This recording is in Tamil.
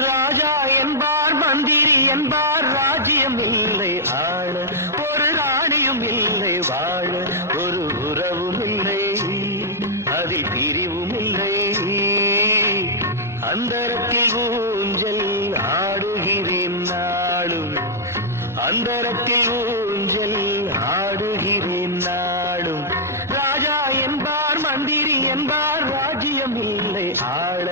ராஜா என்பார் மந்திரி என்பார் ராஜ்யம் இல்லை ஆள ஒரு ராணியும் இல்லை வாழ ஒரு உறவும் இல்லை அதில் பிரிவும் இல்லை அந்தரத்தில் ஊஞ்சல் ஆடுகிறேன் நாளும் அந்தரத்தில் ஊஞ்சல் ஆடுகிறேன் நாளும் ராஜா என்பார் மந்திரி என்பார் ராஜ்யம் இல்லை ஆள